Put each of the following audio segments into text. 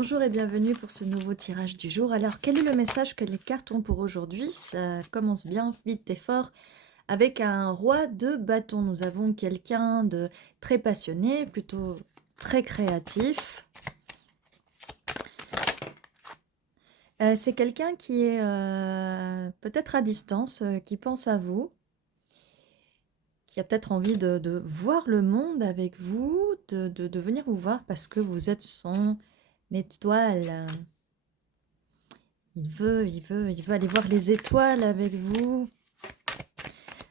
Bonjour et bienvenue pour ce nouveau tirage du jour. Alors, quel est le message que les cartes ont pour aujourd'hui? Ça commence bien, vite et fort, avec un roi de bâton. Nous avons quelqu'un de très passionné, plutôt très créatif. C'est quelqu'un qui est peut-être à distance, qui pense à vous, qui a peut-être envie de voir le monde avec vous, de venir vous voir parce que vous êtes son étoile. Il veut aller voir les étoiles avec vous.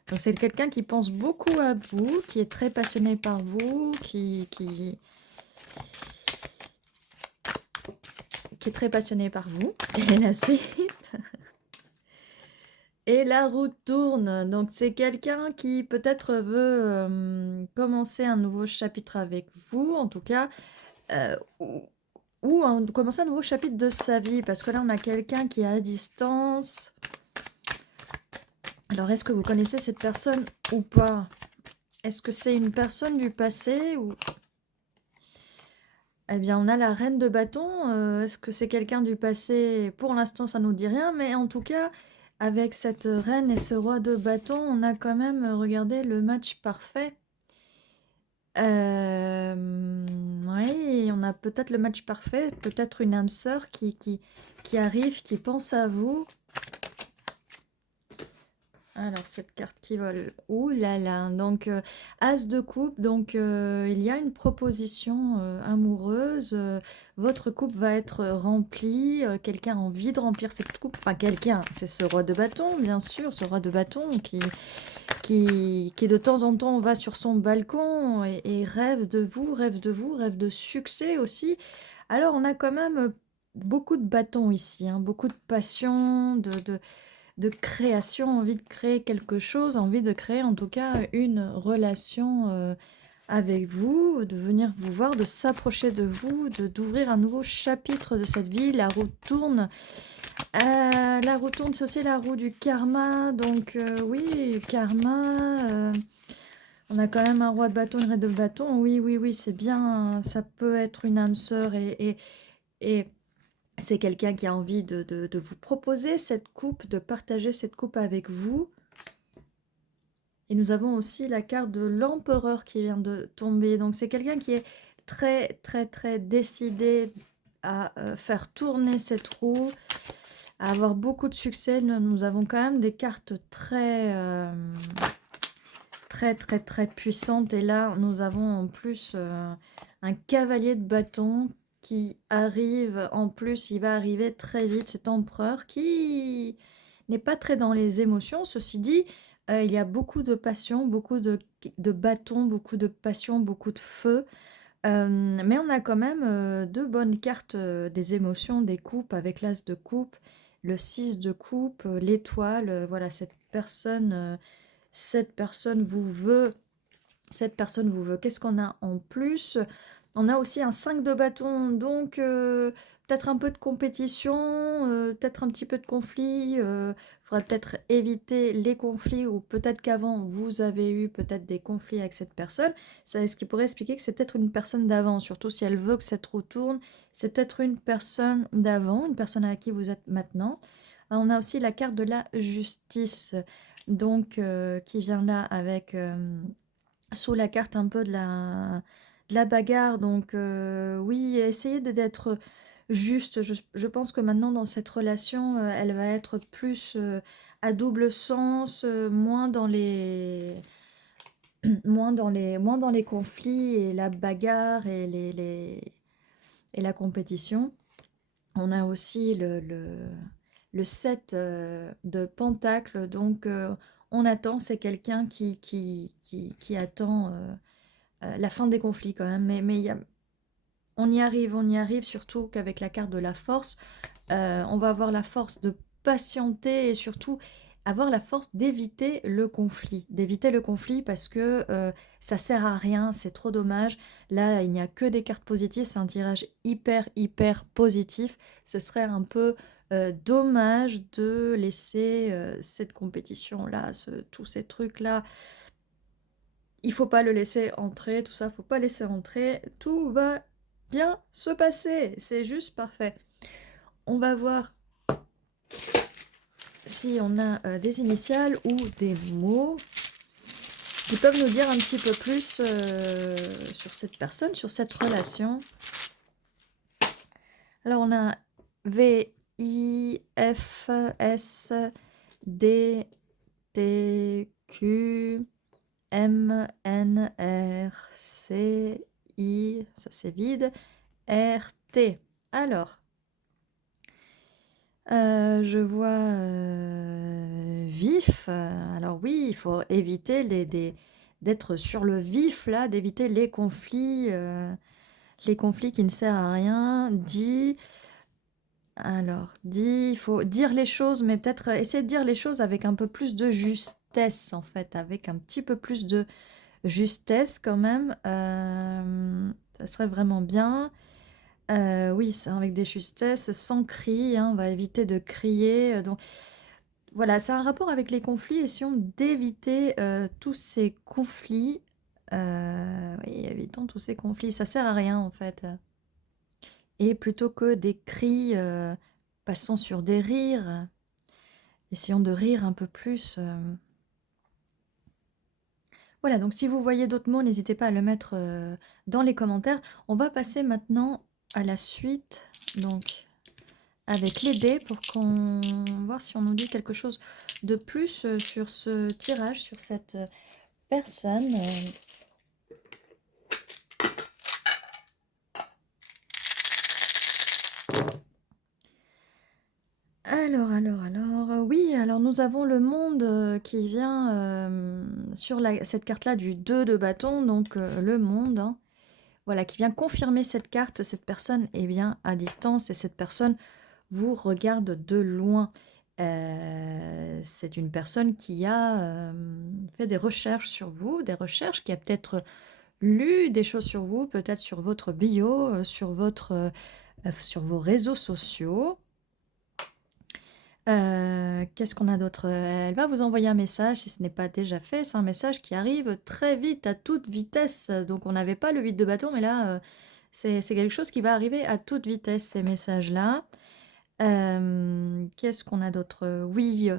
Donc c'est quelqu'un qui pense beaucoup à vous, qui est très passionné par vous, qui est très passionné par vous. Et la suite. Et la roue tourne. Donc c'est quelqu'un qui peut-être veut commencer un nouveau chapitre avec vous, en tout cas, ou commencer un nouveau chapitre de sa vie. Parce que là, on a quelqu'un qui est à distance. Alors, est-ce que vous connaissez cette personne ou pas? Est-ce que c'est une personne du passé ou... Eh bien, on a la reine de bâton. Est-ce que c'est quelqu'un du passé? Pour l'instant, ça nous dit rien. Mais en tout cas, avec cette reine et ce roi de bâton, on a quand même regardé le match parfait. Oui, on a peut-être le match parfait. Peut-être une âme sœur qui arrive, qui pense à vous. Alors, cette carte qui vole. Ouh là là. Donc, As de coupe. Donc, il y a une proposition amoureuse. Votre coupe va être remplie. Quelqu'un a envie de remplir cette coupe. Enfin, quelqu'un, c'est ce roi de bâton, bien sûr. Ce roi de bâton qui de temps en temps va sur son balcon et rêve de vous, rêve de vous, rêve de succès aussi. Alors, on a quand même beaucoup de bâtons ici. Hein, beaucoup de passion, de création, envie de créer quelque chose, envie de créer en tout cas une relation avec vous, de venir vous voir, de s'approcher de vous, d'ouvrir un nouveau chapitre de cette vie. La roue tourne. La roue tourne, c'est aussi la roue du karma. Donc oui, karma. On a quand même un roi de bâton, une reine de bâton. Oui, oui, oui, c'est bien. Ça peut être une âme sœur et c'est quelqu'un qui a envie de vous proposer cette coupe, de partager cette coupe avec vous. Et nous avons aussi la carte de l'empereur qui vient de tomber. Donc c'est quelqu'un qui est très, très, très décidé à faire tourner cette roue, à avoir beaucoup de succès. Nous avons quand même des cartes très, très, très puissantes. Et là, nous avons en plus un cavalier de bâton qui arrive. En plus, il va arriver très vite, cet empereur qui n'est pas très dans les émotions. Ceci dit, il y a beaucoup de passion, beaucoup de bâtons, beaucoup de passion, beaucoup de feu. Mais on a quand même deux bonnes cartes des émotions, des coupes avec l'as de coupe, le 6 de coupe, l'étoile. Voilà, cette personne vous veut. Cette personne vous veut. Qu'est-ce qu'on a en plus? On a aussi un 5 de bâton, donc peut-être un peu de compétition, peut-être un petit peu de conflit. Il faudra peut-être éviter les conflits ou peut-être qu'avant vous avez eu peut-être des conflits avec cette personne. C'est ce qui pourrait expliquer que c'est peut-être une personne d'avant, surtout si elle veut que cette roue tourne. C'est peut-être une personne d'avant, une personne à qui vous êtes maintenant. On a aussi la carte de la justice, donc qui vient là avec sous la carte un peu de la bagarre. Donc oui, essayez d'être juste. Je pense que maintenant dans cette relation, elle va être plus à double sens, moins dans les conflits et la bagarre et et la compétition. On a aussi le 7 de Pentacle, donc on attend, c'est quelqu'un qui attend la fin des conflits quand même, mais on y arrive surtout qu'avec la carte de la force, on va avoir la force de patienter et surtout avoir la force d'éviter le conflit parce que ça sert à rien, c'est trop dommage. Là, il n'y a que des cartes positives, c'est un tirage hyper, hyper positif. Ce serait un peu dommage de laisser cette compétition-là, tous ces trucs-là. Il faut pas le laisser entrer, tout ça, faut pas laisser entrer. Tout va bien se passer. C'est juste parfait. On va voir si on a des initiales ou des mots qui peuvent nous dire un petit peu plus sur cette personne, sur cette relation. Alors on a V, I, F, S, D, T, Q, M, N, R, C, I, ça c'est vide, R, T. Alors, je vois vif. Alors oui, il faut éviter d'être sur le vif là, d'éviter les conflits qui ne servent à rien. Il faut dire les choses, mais peut-être essayer de dire les choses avec un peu plus de justesse en fait, avec un petit peu plus de justesse quand même. Ça serait vraiment bien. Oui, c'est avec des justesses, sans cri, hein, on va éviter de crier. Donc voilà, c'est un rapport avec les conflits, essayons d'éviter tous ces conflits. Oui, évitons tous ces conflits, ça sert à rien en fait. Et plutôt que des cris, passons sur des rires. Essayons de rire un peu plus. Voilà, donc si vous voyez d'autres mots, n'hésitez pas à le mettre dans les commentaires. On va passer maintenant à la suite, donc avec les dés, pour qu'on voir si on nous dit quelque chose de plus sur ce tirage, sur cette personne. Alors, oui, alors nous avons le monde qui vient sur cette carte-là du 2 de bâton, donc le monde, hein. Voilà, qui vient confirmer cette carte. Cette personne est bien à distance et cette personne vous regarde de loin. C'est une personne qui a fait des recherches sur vous, des recherches, qui a peut-être lu des choses sur vous, peut-être sur votre bio, sur vos réseaux sociaux. Qu'est-ce qu'on a d'autre? Elle va vous envoyer un message si ce n'est pas déjà fait. C'est un message qui arrive très vite, à toute vitesse. Donc on n'avait pas le 8 de bâton, mais là, c'est quelque chose qui va arriver à toute vitesse, ces messages-là. Qu'est-ce qu'on a d'autre? Oui,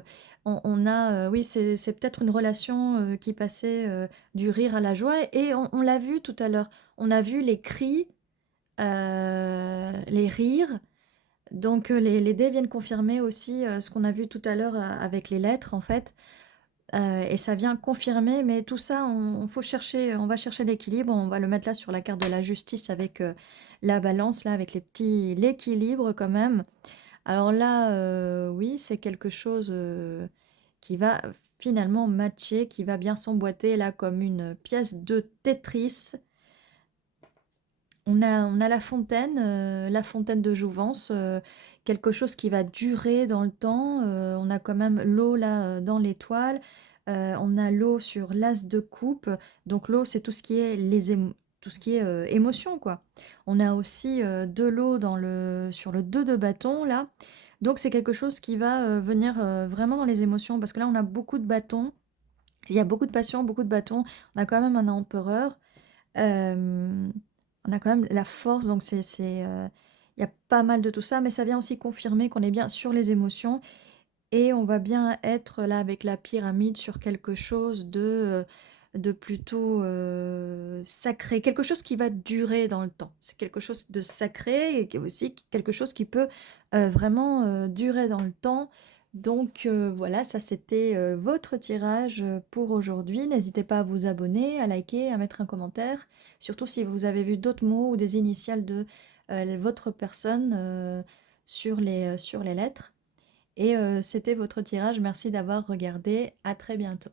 on a, oui, c'est peut-être une relation qui passait du rire à la joie. Et on l'a vu tout à l'heure. On a vu les cris, les rires. Donc les dés viennent confirmer aussi ce qu'on a vu tout à l'heure avec les lettres en fait. Et ça vient confirmer, mais tout ça, on va chercher l'équilibre. On va le mettre là sur la carte de la justice avec la balance, là, avec l'équilibre quand même. Alors là, oui, c'est quelque chose qui va finalement matcher, qui va bien s'emboîter là comme une pièce de Tetris. On a la fontaine de jouvence, quelque chose qui va durer dans le temps. On a quand même l'eau là dans l'étoile. On a l'eau sur l'as de coupe. Donc l'eau, c'est tout ce qui est tout ce qui est émotion, quoi. On a aussi de l'eau sur le 2 de bâton là. Donc c'est quelque chose qui va venir vraiment dans les émotions. Parce que là, on a beaucoup de bâtons. Il y a beaucoup de passion, beaucoup de bâtons. On a quand même un empereur. Euh, on a quand même la force, donc il y a pas mal de tout ça, mais ça vient aussi confirmer qu'on est bien sur les émotions et on va bien être là avec la pyramide sur quelque chose de plutôt sacré, quelque chose qui va durer dans le temps. C'est quelque chose de sacré et qui est aussi quelque chose qui peut vraiment durer dans le temps. Donc voilà, ça c'était votre tirage pour aujourd'hui. N'hésitez pas à vous abonner, à liker, à mettre un commentaire, surtout si vous avez vu d'autres mots ou des initiales de votre personne sur les lettres. Et c'était votre tirage. Merci d'avoir regardé. À très bientôt.